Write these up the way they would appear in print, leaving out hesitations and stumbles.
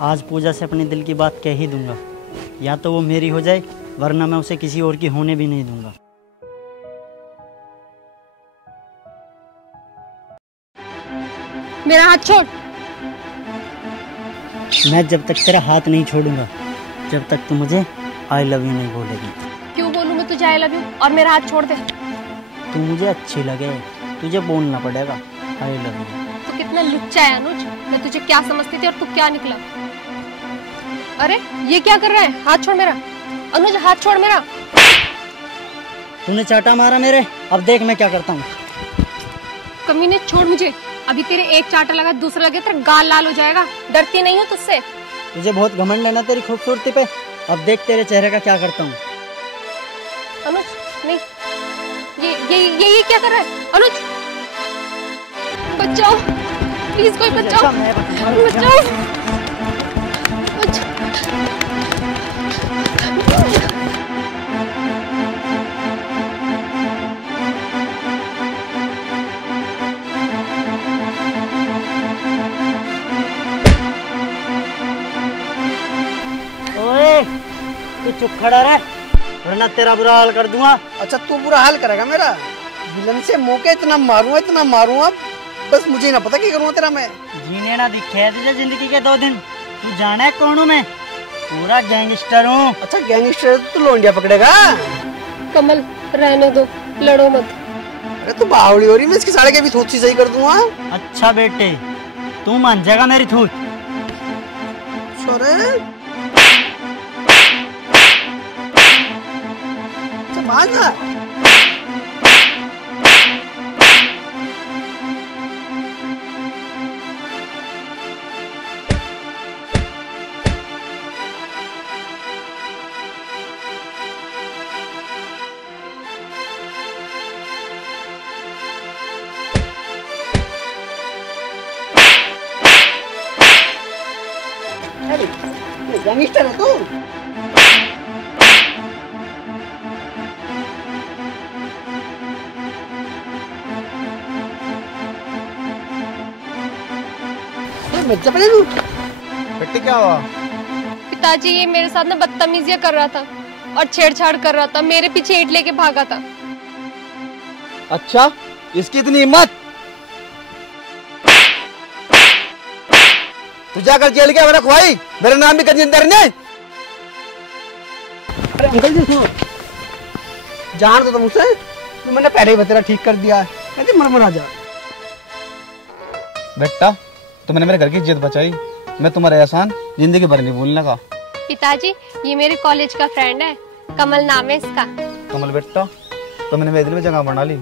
आज पूजा से अपने दिल की बात कह ही दूंगा, या तो वो मेरी हो जाए वरना मैं उसे किसी और की होने भी नहीं दूंगा। मेरा हाथ छोड़। मैं जब तक तेरा हाथ नहीं छोड़ूंगा जब तक तू मुझे आई लव यू नहीं बोलेगी। क्यों बोलूं मैं तुझे आई लव यू और मेरा हाथ छोड़ दे? तू मुझे अच्छी लगे, तुझे बोलना पड़ेगा आई लव यू। तू कितना लुच्चा है अनुज। मैं तुझे क्या समझती थी और तू क्या निकला। अरे ये क्या कर रहा है? हाथ छोड़ मेरा। अनुज हाथ छोड़ मेरा। तूने चाटा मारा मेरे, अब देख मैं क्या करता हूँ। कमीने छोड़ मुझे। अभी तेरे एक चाटा लगा दूसरा लगे तेरा गाल लाल हो जाएगा। डरती नहीं हूँ तुझसे। तुझे बहुत घमंड है ना तेरी खूबसूरती पे। अब देख तेरे चेहरे का क्या करता हूँ। अनुज नहीं, ये क्या कर रहा है? अनुज बचाओ प्लीज, कोई बचाओ, बचाओ। ओए तू चुप खड़ा रह वरना तेरा बुरा हाल कर दूंगा। अच्छा तू बुरा हाल करेगा मेरा? विलन से मौके इतना मारूंगा बस मुझे ना पता क्या करूँगा तेरा मैं। जीने ना दिखे तुझे जिंदगी के 2 दिन। तू जाना है कौन हूँ मैं? पूरा गैंगस्टर हूँ। अच्छा गैंगस्टर तू लोंडिया पकड़ेगा? कमल रहने दो, लड़ो मत। अरे तू बावड़ी हो रही, मैं इसकी साड़े के भी थूत सी सही कर दूंगा। अच्छा बेटे तू मान जाएगा मेरी थूत। मान जा। गैंगस्टर है तू? बेटे क्या हुआ? पिताजी ये मेरे साथ ना बदतमीजियां कर रहा था और छेड़छाड़ कर रहा था। मेरे पीछे ईंट लेके भागा था। अच्छा इसकी इतनी हिम्मत? तू जाकर जेल गया मेरा खुआई, मेरा नाम भी गजेंद्र ने। अरे अंकल जी सुनो, जान तो मुझसे तो मैंने पहले ही बतेरा ठीक कर दिया है। कहते मर जा। बेटा तुमने मेरे घर की इज्जत बचाई, मैं तुम्हारे एहसान जिंदगी भर नहीं भूलने का। पिताजी ये मेरे कॉलेज का फ्रेंड है, कमल नाम है इसका। कमल बेटा तुमने मेरे दिल में जगह बना ली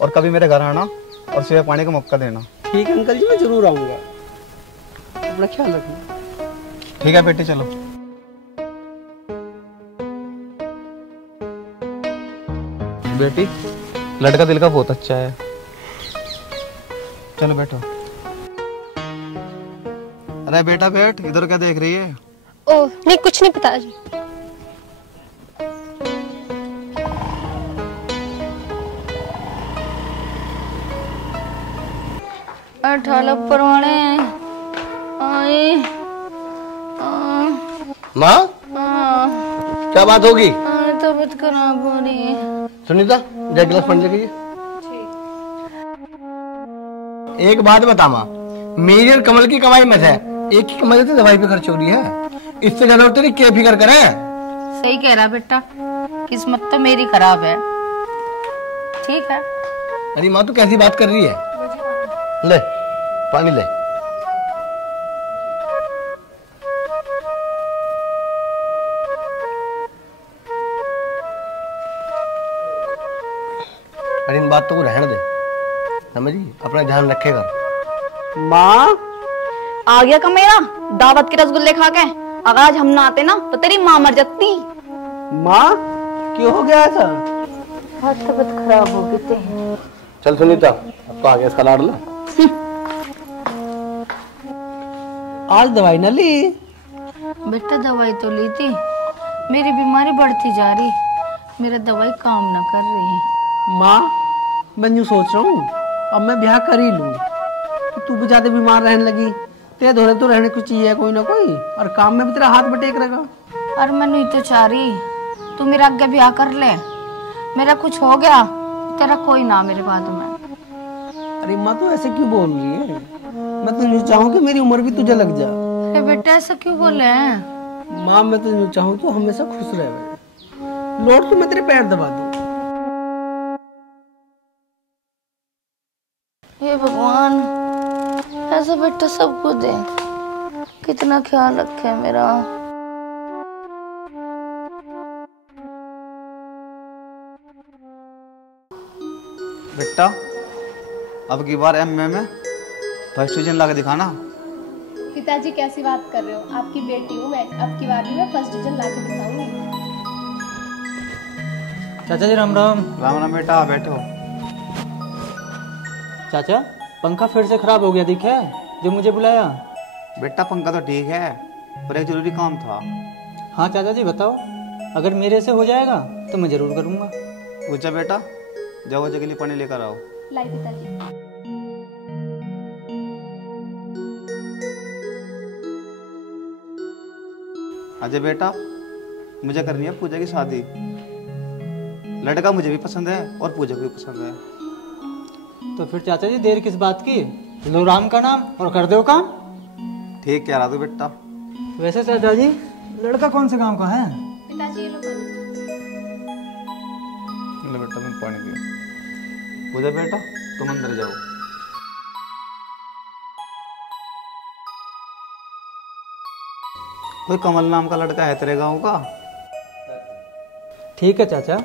और कभी मेरे घर आना और सेवा पानी का मौका देना। ठीक है अंकल जी मैं जरूर आऊंगा, अपना ख्याल रखना। ठीक है बेटे चलो। बेटी लड़का दिल का बहुत अच्छा है, चलो बैठो। अरे बेटा बैठ, इधर क्या देख रही है? ओह नहीं कुछ नहीं पिताजी। परवाने माँ क्या बात होगी? तबीयत खराब हो रही है। सुनीता जा गिलास पानी लेके। एक बात बता माँ, मेरी और कमल की कमाई में है, एक ही कमाई तो दवाई पे खर्च हो रही है, इससे ज्यादा तेरी क्या फिक्र करे? सही कह रहा बेटा, किस्मत तो मेरी खराब है। ठीक है। अरे माँ तू कैसी बात कर रही है? ले पानी ले। अरे इन बातों को रहने दे, समझी? अपना ध्यान रखेगा। माँ आ गया का मेरा दावत के रसगुल्ले खा के। अगर आज हम ना आते ना तो तेरी माँ मर जाती। माँ क्यों हो गया ऐसा? तबीयत खराब हो गई थी। चल सुनीता अब तो आ गया इसका लाडला। आज दवाई न ली? बेटा दवाई तो ली थी, मेरी बीमारी बढ़ती जा रही, मेरा दवाई काम ना कर रही है। माँ मैं यूँ सोच रहा हूँ अब मैं ब्याह कर ही लूँ, तू भी ज्यादा बीमार रहने लगी तेरे धोरे तो रहने को चाहिए कोई ना कोई, और काम में भी तेरा हाथ बटेक रहेगा। और मैं नहीं तो चाह रही तू मेरा आगे ब्याह कर ले, मेरा कुछ हो गया तेरा कोई ना मेरे बाद में। अरे माँ तो ऐसे क्यों बोल रही है? मैं तो यूँ चाहूँ कि मेरी उम्र भी तुझे लग जा। अरे बेटा ऐसा क्यों बोले हैं? माँ मैं तो यूँ चाहूँ तू हमेशा खुश रहे, लौट के मैं तेरे पैर दबा दूँ। हे भगवान, ऐसा बेटा सबको दे, कितना ख्याल रखे मेरा। बेटा अब की बार एमए में फर्स्ट डिवीजन ला के दिखाना। पिताजी कैसी बात कर रहे हो, आपकी बेटी हूँ मैं, अब की बार भी मैं फर्स्ट डिवीजन ला के दिखाऊंगी। चाचा जी राम राम। राम राम बेटा, बैठो। चाचा पंखा फिर से खराब हो गया दिखा जो मुझे बुलाया? बेटा पंखा तो ठीक है पर एक जरूरी काम था। हाँ चाचा जी बताओ, अगर मेरे से हो जाएगा तो मैं जरूर करूँगा। पूछा बेटा, जाओ जगह लिए पानी लेकर आओ। लाई पिताजी। अजय बेटा, मुझे करनी है पूजा की शादी। लड़का मुझे भी पसंद है और पूजा को भी पसंद है। तो फिर चाचा जी देर किस बात की, लो राम का नाम और कर दो काम। ठीक कह रहा तू बेटा। वैसे चाचा जी लड़का कौन से गांव का है? पिताजी ये लो पानी। लो बेटा तुम पानी पियो। पूजा बेटा तुम अंदर जाओ। कोई कमल नाम का लड़का है तेरे गांव का? ठीक है चाचा,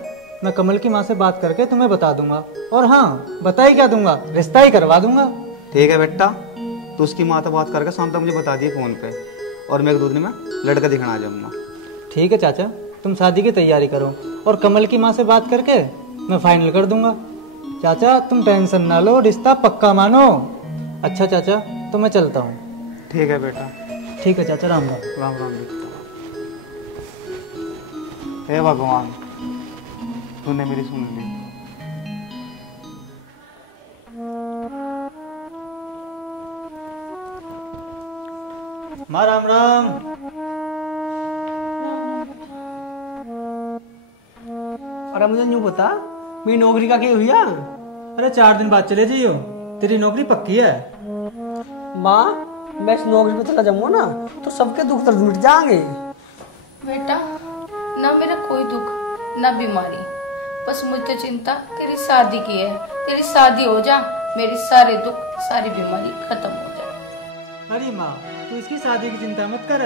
मैं कमल की माँ से बात करके तुम्हें बता दूंगा। और हाँ बता ही क्या दूंगा, रिश्ता ही करवा दूंगा। ठीक है बेटा, तो उसकी माँ से बात करके शाम तक मुझे बता दिए फोन पे, और मैं एक 2 दिन में लड़का दिखाना आ जाऊंगा। ठीक है चाचा, तुम शादी की तैयारी करो और कमल की माँ से बात करके मैं फाइनल कर दूंगा। चाचा तुम टेंशन ना लो, रिश्ता पक्का मानो। अच्छा चाचा तो मैं चलता हूँ। ठीक है बेटा। ठीक है चाचा, राम राम। राम राम बेटा। हे भगवान, तूने मेरी सुन ली। माँ राम राम। अरे मुझे न्यू बता, मेरी नौकरी का क्या हुआ? अरे 4 दिन बाद चले जाइयो, तेरी नौकरी पक्की है। माँ मैं इस नौकरी पे चला जाऊंगा ना तो सबके दुख दर्द मिट जाएंगे। बेटा ना मेरा कोई दुख ना बीमारी, बस मुझे चिंता तेरी शादी की है। तेरी शादी हो जा, मेरी सारे दुख सारी बीमारी खत्म हो जाए। अरे माँ तू इसकी शादी की चिंता मत कर,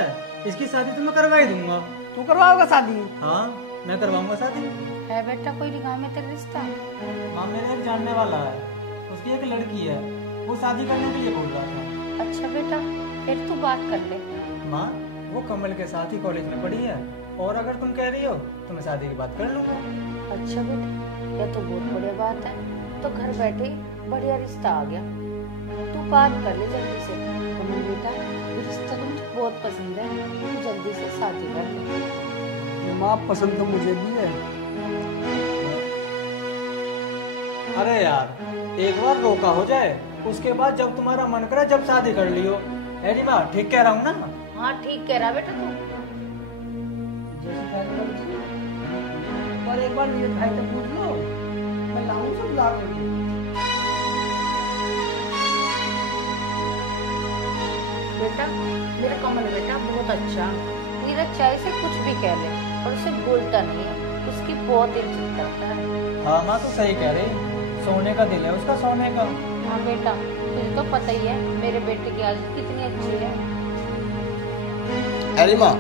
इसकी शादी तो मैं करवा ही दूंगा। तू करवाओगा शादी? हाँ मैं करवाऊंगा शादी। है बेटा कोई निगाह में तेरा रिश्ता? माँ मेरे एक जानने वाला है, उसकी एक लड़की है, वो शादी करने के लिए बोल रहा था। अच्छा बेटा फिर तू बात कर ले। माँ वो कमल के साथ ही कॉलेज में पढ़ी है, और अगर तुम कह रही हो तो मैं शादी की बात कर लूंगा। अच्छा बेटा यह तो बहुत बढ़िया बात है, तो घर बैठे ही बढ़िया रिश्ता आ गया। तू बात कर ले जल्दी से। कमल बेटा ये रिश्ता तो मुझे बहुत पसंद है, तू जल्दी से शादी कर ले। माँ पसंद तो मुझे भी है। अरे यार एक बार रोका हो जाए, उसके बाद जब तुम्हारा मन करे जब शादी कर लियो। अरे माँ ठीक कह रहा हूँ ना? हाँ ठीक कह रहा बेटा तू। पर एक बार मेरे भाई से पूछ लो, मैं लाऊं सब ला के। बेटा मेरा कमल बेटा बहुत अच्छा, मेरा चाय से कुछ भी कह ले और उसे बोलता नहीं है, उसकी बहुत इज्जत करता है। हाँ माँ तू सही कह रही, सोने का दिल है उसका, सोने का। हाँ बेटा तुझे तो पता ही है मेरे बेटे की आदत कितनी अच्छी है। अरे माँ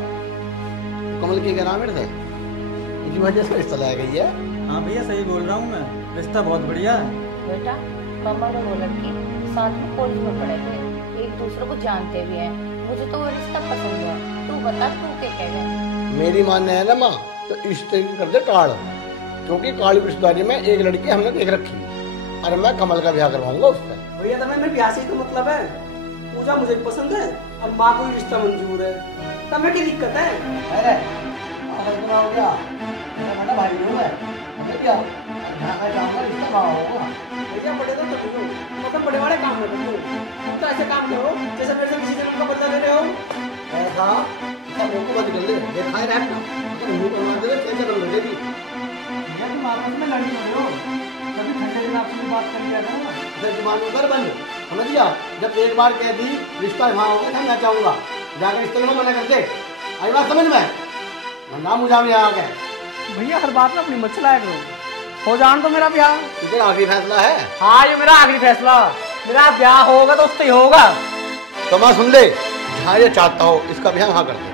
कमल की ग्रामीण थे, इनकी वजह से रिश्ता लाया गई है। हाँ भैया सही बोल रहा हूँ मैं, रिश्ता बहुत बढ़िया है। बेटा कमल और वो लड़की साथ में कॉलेज में पढ़े थे, एक दूसरे को जानते भी हैं, मुझे तो वो रिश्ता पसंद है। तू बता तू क्या कह रहा? मेरी मानना है ना माँ, तो इस तरीके कर दे कार्ड, क्योंकि काली रिश्तेदारी में एक लड़की हमने देख रखी, अरे मैं कमल का ब्याह करवाऊंगा उससे। भैया तुम्हें मेरे ब्याह से ही तो मतलब है, पूजा मुझे पसंद है और माँ को भी रिश्ता मंजूर है, तुम्हें क्या दिक्कत है? अरे इतना हो गया, मेरा भाई है, हमें क्या जाऊंगा रिश्ता कहाँ होगा? भैया बड़े तो तुम हो, मतलब बड़े बड़े काम कर रहे हो। तो ऐसे काम करो जैसे मेरे से किसी जन्म का बदला ले रहे हो। ऐसा सब मुंह को बंद कर ले, देखा है रैप अगर मुंह को मार दे तो कैसे कर लगेगी। भैया तुम आपस में लड़ी हो रहे हो, कभी ठंडे दिन आपसे भी बात कर लिया ना। फिर जुबान को कर बंद, समझ गया? जब एक बार कह दी रिश्ता वहाँ होगा तो मैं चाहूँगा जाकर रिश्ते में मना कर दे। आई बात समझ में? वरना मुझे यहाँ आ गए। भैया हर बात में अपनी मत चलाया करो, हो जान तो मेरा ब्याह। तेरा आखिरी फैसला है? हाँ ये मेरा आखिरी फैसला, मेरा ब्याह होगा तो उससे ही होगा। तो मैं सुन ले, हाँ ये चाहता हो इसका ब्याह हाँ कर दे,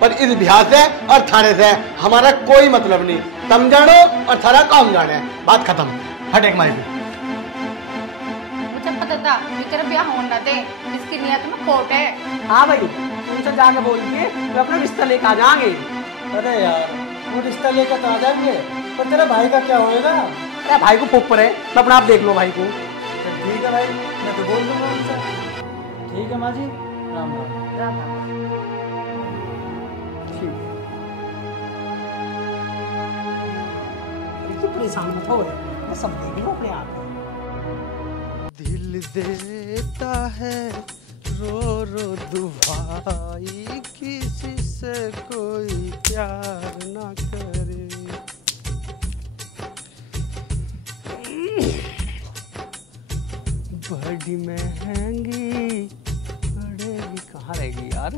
पर इस ब्याह से और थाने से हमारा कोई मतलब नहीं। तुम जानो और थारा काम जाने, बात खत्म। हट एक मारी। मुझे पता था कि तेरा ब्याह होना दे, इसकी नियत में खोट है। हाँ भाई तुमसे जाके बोल दिए तो अपना रिश्ता लेकर आ जाएंगे। अरे यार वो रिश्ता लेकर तो आ जाएंगे, पर तेरे भाई का क्या होएगा? अरे भाई को फूक पड़े, तो अपना आप देख लो भाई को। ठीक है भाई, मैं तो बोल दूंगा उनसे। ठीक है माँ जी, राम राम। राम राम। तू परेशान मत हो, मैं सब देख लूँ अपने आप। दिल देता है रो रो दुहाई, किसी से कोई प्यार ना करे। बड़ी महंगी पड़ेगी, कहाँ रहेगी यार?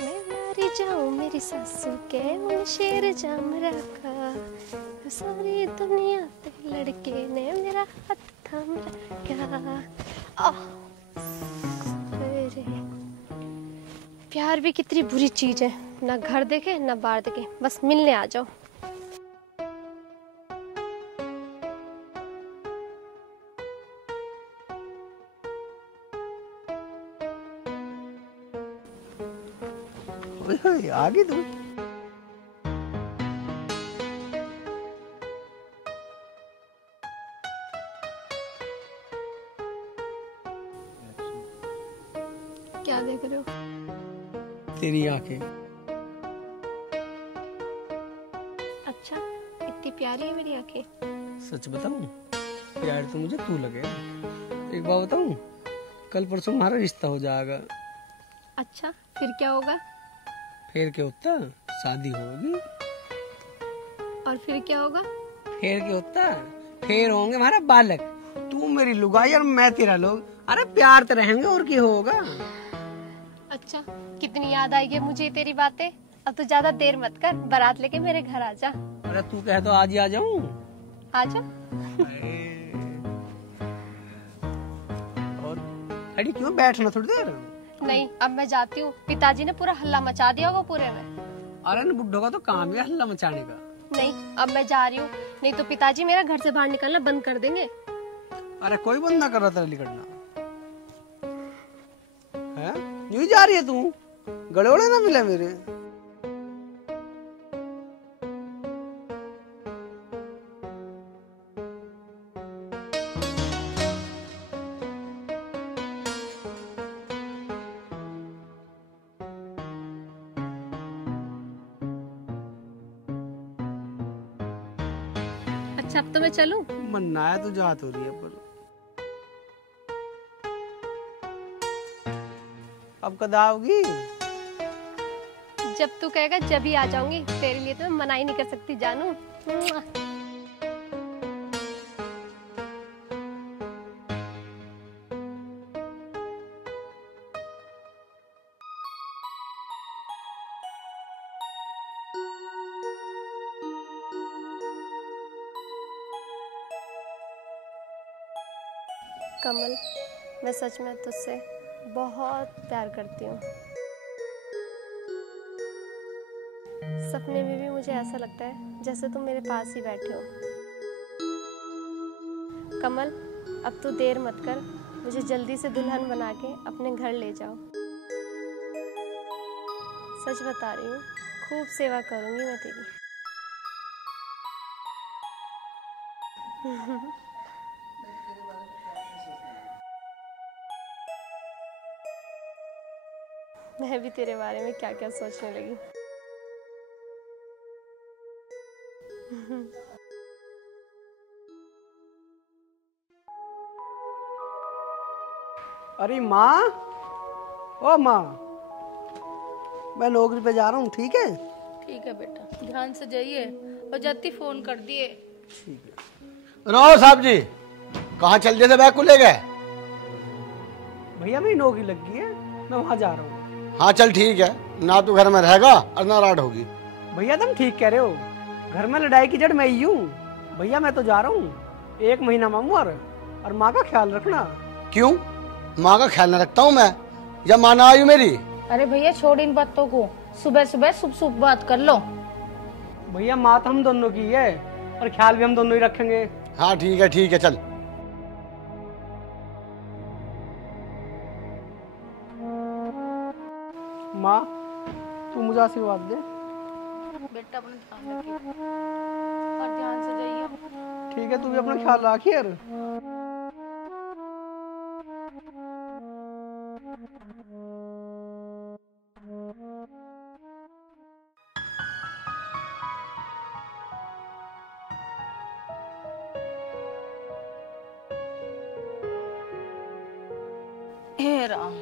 मैं मारी जाऊं मेरी सासू के वो शेर जाम रखा, सारी दुनिया पे लड़के ने मेरा हाथ थाम रखा। अरे प्यार भी कितनी बुरी चीज है, ना घर देखे ना बाहर देखे, बस मिलने आ जाओ। आगे तू क्या देख रहे हो? तेरी आंखें। अच्छा इतनी प्यारी है मेरी आंखें। सच बताऊं, प्यार तो मुझे तू लगे। एक बात बताऊं, कल परसों हमारा रिश्ता हो जाएगा। अच्छा फिर क्या होगा? फिर क्या होता, शादी होगी। और फिर क्या होगा? फिर क्या होता, फिर होंगे हमारा बालक। तू मेरी लुगाई और मैं तेरा लोग। अरे प्यार तो रहेंगे और क्या होगा। अच्छा कितनी याद आएगी मुझे तेरी बातें। अब तो ज्यादा देर मत कर, बारात लेके मेरे घर आ जा। अरे तू कहे तो आज ही आ जाऊं। आ जा। और अरे क्यों बैठना थोड़ी देर। नहीं अब मैं जाती हूँ, पिताजी ने पूरा हल्ला मचा दिया होगा पूरे में। अरे न बुड्ढों का तो काम है हल्ला मचाने का। नहीं अब मैं जा रही हूँ, नहीं तो पिताजी मेरा घर से बाहर निकलना बंद कर देंगे। अरे कोई बंद ना कर रहा तेरा निकलना है। यूं ही जा रही है तू, गड़ोड़े ना मिले मेरे। अच्छा अब तो मैं चलूं? मन्ना है तो जात हो रही है, पर अब कद आओगी? जब तू कहेगा जब ही आ जाऊंगी, तेरे लिए तो मैं मना ही नहीं कर सकती जानू। कमल मैं सच में तुझसे बहुत प्यार करती हूँ। सपने में भी मुझे ऐसा लगता है जैसे तुम मेरे पास ही बैठे हो। कमल अब तू देर मत कर, मुझे जल्दी से दुल्हन बना के अपने घर ले जाओ। सच बता रही हूँ, खूब सेवा करूँगी मैं तेरी। मैं भी तेरे बारे में क्या क्या सोचने लगी। अरे माँ, ओ माँ, मैं नौकरी पे जा रहा हूँ, ठीक है? ठीक है बेटा, ध्यान से जाइए और जल्दी फोन कर दिए। राव साहब जी, कहाँ चल दिए थे? बैग को ले गए? भैया मेरी नौकरी लग गई है, मैं वहाँ जा रहा हूँ। हाँ चल ठीक है, ना तू घर में रहेगा और ना रात होगी। भैया तुम ठीक कह रहे हो, घर में लड़ाई की जड़ मैं ही हूँ। भैया मैं तो जा रहा हूँ, 1 महीना मामू और माँ का ख्याल रखना। क्यों? माँ का ख्याल न रखता हूँ मैं, या माँ ना आई मेरी? अरे भैया छोड़ इन बातों को, सुबह सुबह शुभ बात कर लो। भैया माँ तो हम दोनों की है और ख्याल भी हम दोनों ही रखेंगे। हाँ ठीक है चल। माँ तू मुझे आशीर्वाद दे। बेटा अपना ध्यान रखिए और ध्यान से जाइए। ठीक है, तू भी अपना ख्याल रख यार। हे राम,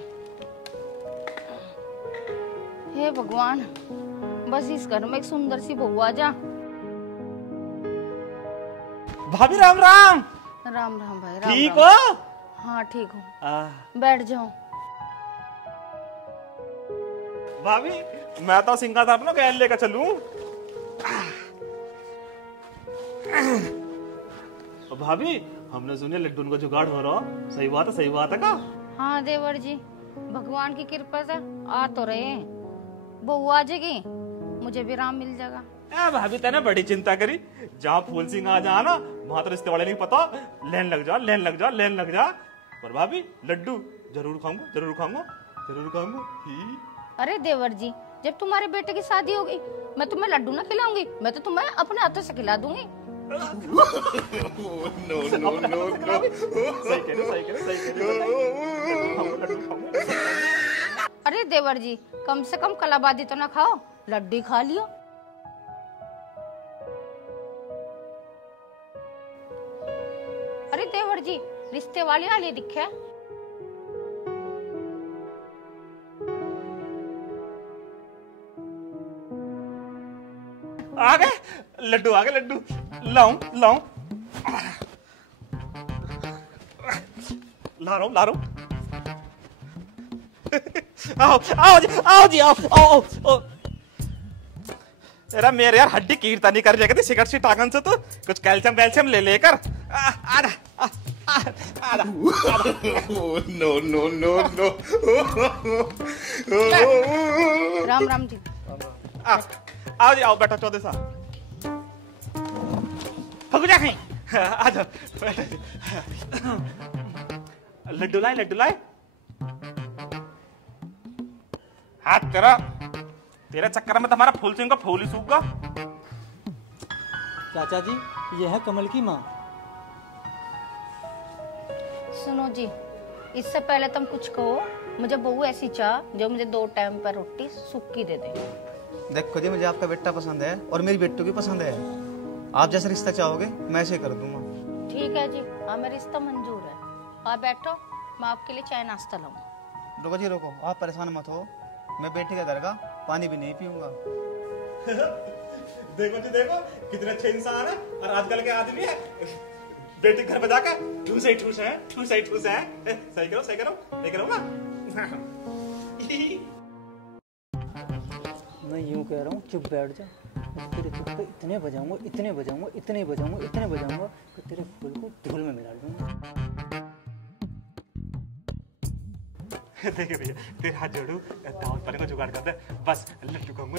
हे भगवान, बस इस घर में एक सुंदर सी बहू आ जा। भाभी राम राम। राम राम भाई, राम ठीक राम। हो? हाँ ठीक हूँ, बैठ जाओ। भाभी मैं तो सिंगा था अपना गैल लेकर चलूं। भाभी हमने सुने लड्डू का जुगाड़ हो रहा, सही बात है का? हाँ देवर जी, भगवान की कृपा से आ तो रहे हैं, बहू आ जाएगी, मुझे भी राम मिल जाएगा। भाभी तेने बड़ी चिंता करी, जहाँ फूल सिंह आ जा ना वहां तो रिश्ते वाले नहीं पता, लेन लग जा। पर भाभी लड्डू जरूर खाऊंगा। अरे देवर जी, जब तुम्हारे बेटे की शादी होगी मैं तुम्हें लड्डू ना खिलाऊंगी, मैं तो तुम्हें अपने हाथों से खिला दूंगी। नो सही कह रहे। अरे देवर जी, कम से कम कलाबादी तो ना खाओ, लड्डू खा लियो। अरे देवर जी, रिश्ते वाले आले दिखे। आ गए लड्डू, लाऊं ला रहा हूं। आओ जी। तेरा मेरे यार हड्डी कीर्तन नहीं कर जाएगा सिगरेट सी टांगन से, तो कुछ कैल्शियम ले लेकर नो। राम जी। आओ जी, आओ बैठो चौधरी साहब। फगुजा कहीं आ जाओ। लड्डू लाए। हाँ तेरे चक्कर में तुम्हारा फूल सिंह का फूल ही सूख गया। चाचा जी, ये है कमल की माँ। सुनो जी, इससे पहले तुम कुछ कहो, मुझे बहू ऐसी चाह जो मुझे 2 टाइम पर रोटी सूखी दे दे। देखो जी, मुझे आपका बेटा पसंद है और मेरी बेटू की पसंद है। आप जैसा रिश्ता चाहोगे मैं ऐसे कर दूंगा। ठीक है जी, हमें रिश्ता मंजूर है। आप बैठो, मैं आपके लिए चाय नाश्ता लाऊं। रुको जी रुको, आप परेशान मत हो, मैं बेटे के घर का पानी भी नहीं पीऊंगा। देखो जी देखो, कितने अच्छे इंसान है और आजकल के आदमी है, बेटे घर पे जाकर ठूस है। सही करो ना। मैं यूं कह रहा हूँ, चुप बैठ जा। तेरे चुप पे इतने बजाऊंगा कि तेरे फूल को धूल में मिला दूंगा। देखे भैया, तेरे हाथ जोड़ू, दावत पाने का जुगाड़ कर दे, बस लड्डू खाऊंगा।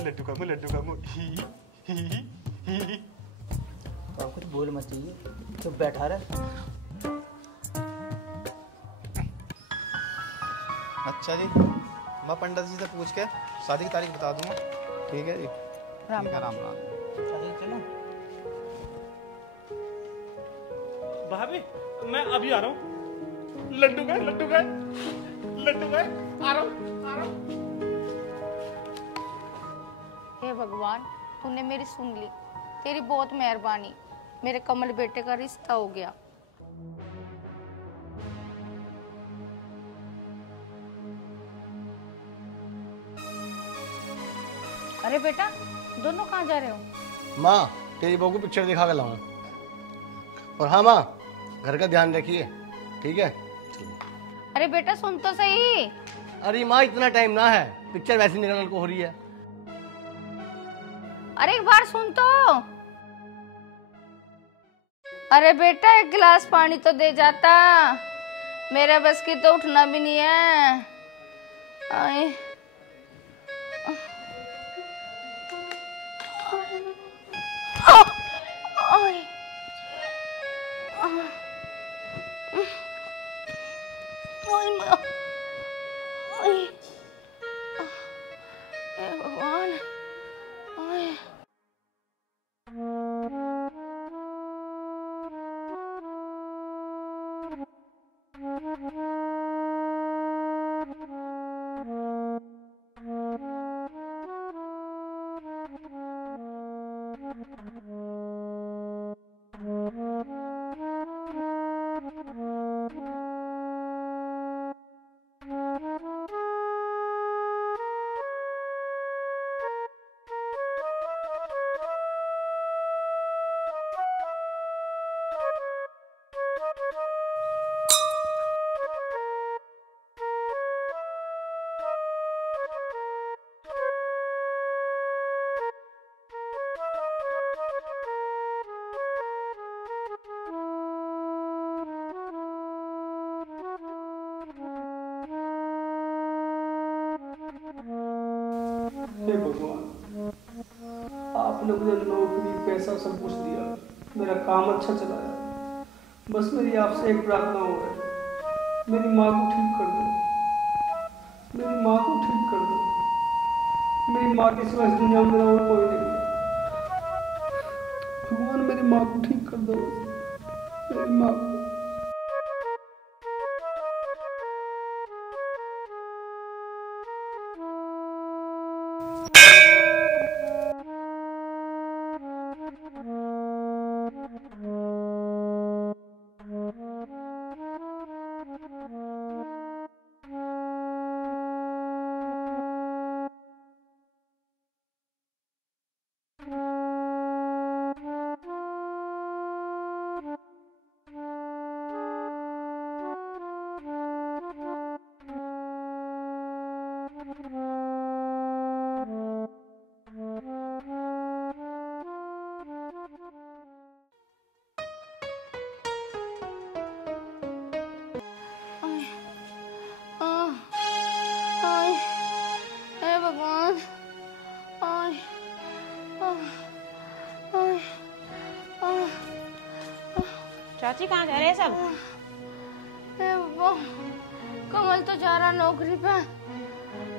तो कुछ बोल मत चाहिए, चुप बैठा रहे। अच्छा जी, मैं पंडित जी से पूछ के शादी की तारीख बता दूंगा। ठीक है जी, राम राम। चलो भाभी मैं अभी आ रहा हूँ। लड्डू गए आ रहा हूँ। हे भगवान, तूने मेरी सुन ली, तेरी बहुत मेहरबानी, मेरे कमल बेटे का रिश्ता हो गया। अरे बेटा, दोनों कहाँ जा रहे हो? माँ तेरी बहू को पिक्चर दिखा कर लाऊं। और हाँ माँ, घर का ध्यान रखिए, ठीक है? अरे बेटा सुन तो सही। अरे माँ इतना टाइम ना है, पिक्चर वैसे निकलने को हो रही है। अरे एक बार सुन तो। अरे बेटा एक गिलास पानी तो दे जाता, मेरे बस की तो उठना भी नहीं है। आए। भगवान। हे भगवान, आपने मुझे नौकरी, पैसा सब कुछ दिया, मेरा काम अच्छा चलाया, बस मेरी आपसे एक प्रार्थना हो है, मेरी माँ को ठीक कर दो, मेरी माँ को ठीक कर दो। मेरी माँ के सिवा इस दुनिया में मेरा और कोई नहीं है। भगवान मेरी माँ को ठीक कर दो, मेरी माँ को। चाची कहाँ जा रहे हैं सब? कमल तो जा रहा नौकरी पे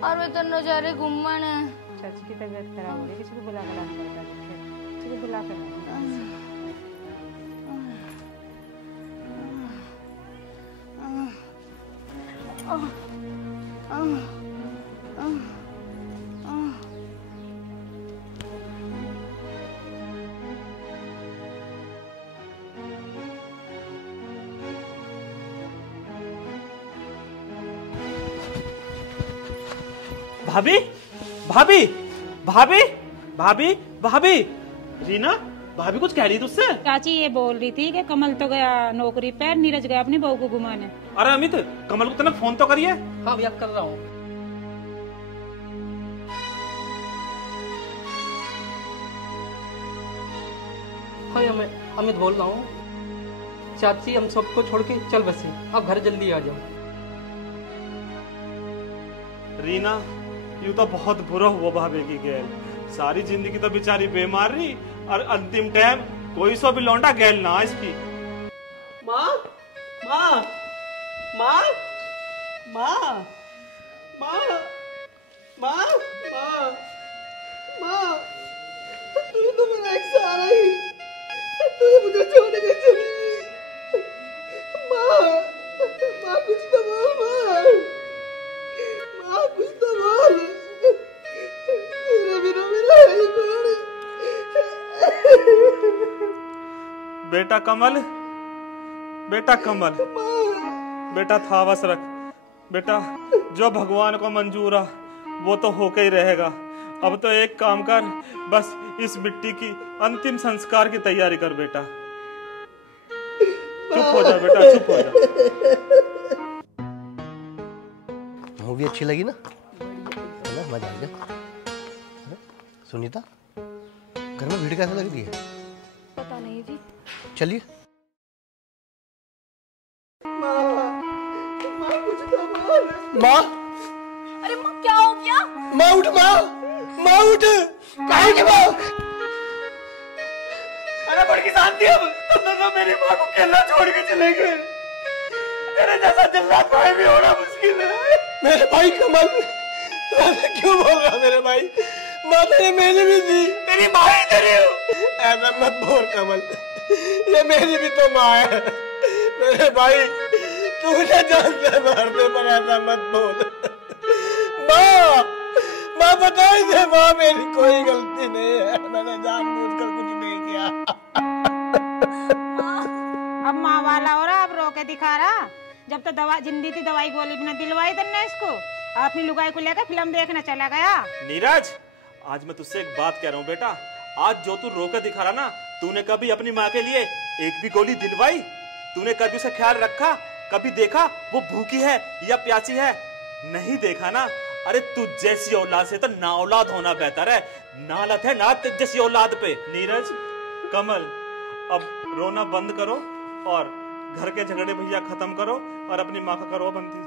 और वे दोनों जा रहे घूमने। चाची की तबीयत खराब हो रही है, किसी को बुला कर लाना पड़ेगा। किसी को बुला कर भाभी भाभी भाभी भाभी भाभी रीना, भाभी कुछ कह रही थी तुझसे? चाची ये बोल रही थी कि कमल तो गया नौकरी पे, नीरज गया अपनी बहू को घुमाने। अरे अमित, कमल को तूने फोन तो करिए। हाँ भैया कर रहा हूँ। हाँ मैं अमित बोल रहा हूँ। चाची हम सबको छोड़ के चल बसे, अब घर जल्दी आ जाओ। रीना, यूं तो बहुत बुरा हुआ भाभी की गैल। सारी जिंदगी तो बेचारी बेमार रही और अंतिम टाइम कोई सो भी लौंडा गैल ना इसकी। माँ माँ माँ माँ माँ माँ माँ माँ, तू तो मेरा एक सहारा ही, तू मुझे छोड़ के चली। माँ माँ कुछ तो बोल, माँ माँ कुछ तो बोल। मेरा बिना मेरा है कौन? बेटा कमल, बेटा कमल, बेटा थावस रख। बेटा जो भगवान को मंजूर है वो तो होके ही रहेगा। अब तो एक काम कर, बस इस मिट्टी की अंतिम संस्कार की तैयारी कर बेटा। चुप हो जा बेटा, चुप हो जा। मूवी अच्छी लगी ना? है ना, मजा आ गया। सुनीता, घर में भीड़ कैसे लग रही है? पता नहीं जी। चलिए। माँ, अरे माँ क्या हो गया? माँ उठ, माँ उठ। कहाँ की माँ? अरे बड़ी शांति, अब तो मेरी माँ को अकेला छोड़ के चले गए। तेरे जैसा जल्लाद भाई भी होना मुश्किल है। मेरे भाई कमल, तू ऐसे क्यों बोल रहा मेरे भाई? माँ तेरे मैंने भी दी। तेरी माँ ही तेरी हो। ऐसा मत बोल कमल, ये मेरी भी तो माँ है। मेरे भाई तू ना जानते मारने पर ऐसा मत बोल। माँ बताई दे, माँ मेरी कोई गलती नहीं है, मैंने जानबूझकर कुछ नहीं किया। अब माँ वाला हो रहा, अब रो के दिखा रहा। जब तो दवा जिंदी थी दवाई गोली भी न दिलवाई तन्ने इसको, अपनी लुगाई को लेकर फिल्म देखने चला गया। नीरज, आज मैं तुझसे एक बात कह रहा हूँ बेटा, आज जो तू रो के दिखा रहा ना, तूने कभी अपनी माँ के लिए एक भी गोली दिलवाई? तूने कभी उसे ख्याल रखा? कभी देखा वो भूखी है या प्यासी है? नहीं देखा ना। अरे तू जैसी औलाद से तो ना औलाद होना बेहतर है। नालत है ना जैसी औलाद पे। नीरज, कमल, अब रोना बंद करो और घर के झगड़े भैया खत्म करो और अपनी माँ का करो अंतिम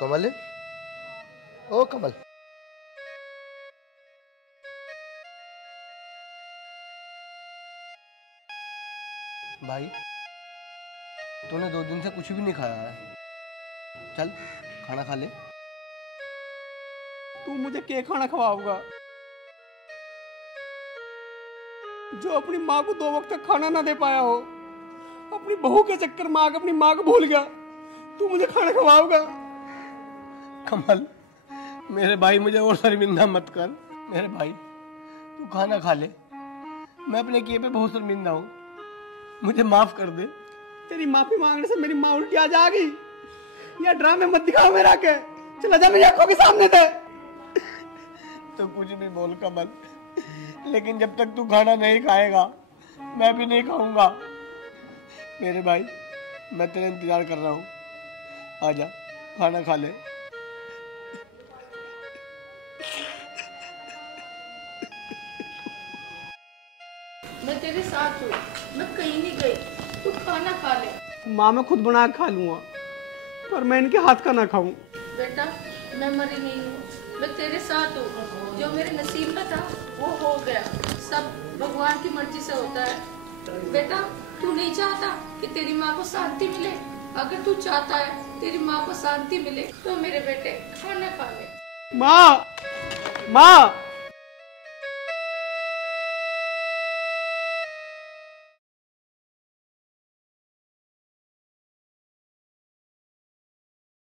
कमल, ओ कमल, भाई तूने 2 दिन से कुछ भी नहीं खाया है, चल खाना खा ले। तू मुझे क्या खाना खवाओगा जो अपनी माँ को 2 वक्त तक खाना ना दे पाया हो? अपनी बहू के चक्कर में आकर अपनी माँ को भूल गया, तू मुझे खाना खवाओगा? कमल, मेरे भाई मुझे और शर्मिंदा मत कर। मेरे भाई तू खाना खा ले, मैं अपने किए पे बहुत शर्मिंदा हूँ, मुझे माफ कर दे। तेरी माफी मांगने से मेरी माँ उल्टी आ जाएगी। या ड्रामे मत दिखाओ मेरा के, चला जा मेरी आंखों के सामने से। तो कुछ भी बोल कमल, लेकिन जब तक तू खाना नहीं खाएगा मैं भी नहीं खाऊंगा। मेरे भाई मैं तेरा इंतजार कर रहा हूँ, आजा खाना खा ले। मैं तेरे साथ हूँ, मैं कहीं नहीं गई, तू खाना खा ले। माँ मैं खुद बना के खा लूंगा, पर मैं इनके हाथ का ना खाऊं। बेटा मैं मरी नहीं हूँ, मैं तेरे साथ हूँ। जो मेरे नसीब में था वो हो गया, सब भगवान की मर्जी से होता है। बेटा तू नहीं चाहता कि तेरी माँ को शांति मिले? अगर तू चाहता है तेरी माँ को शांति मिले तो मेरे बेटे खाना खा ले। माँ, माँ।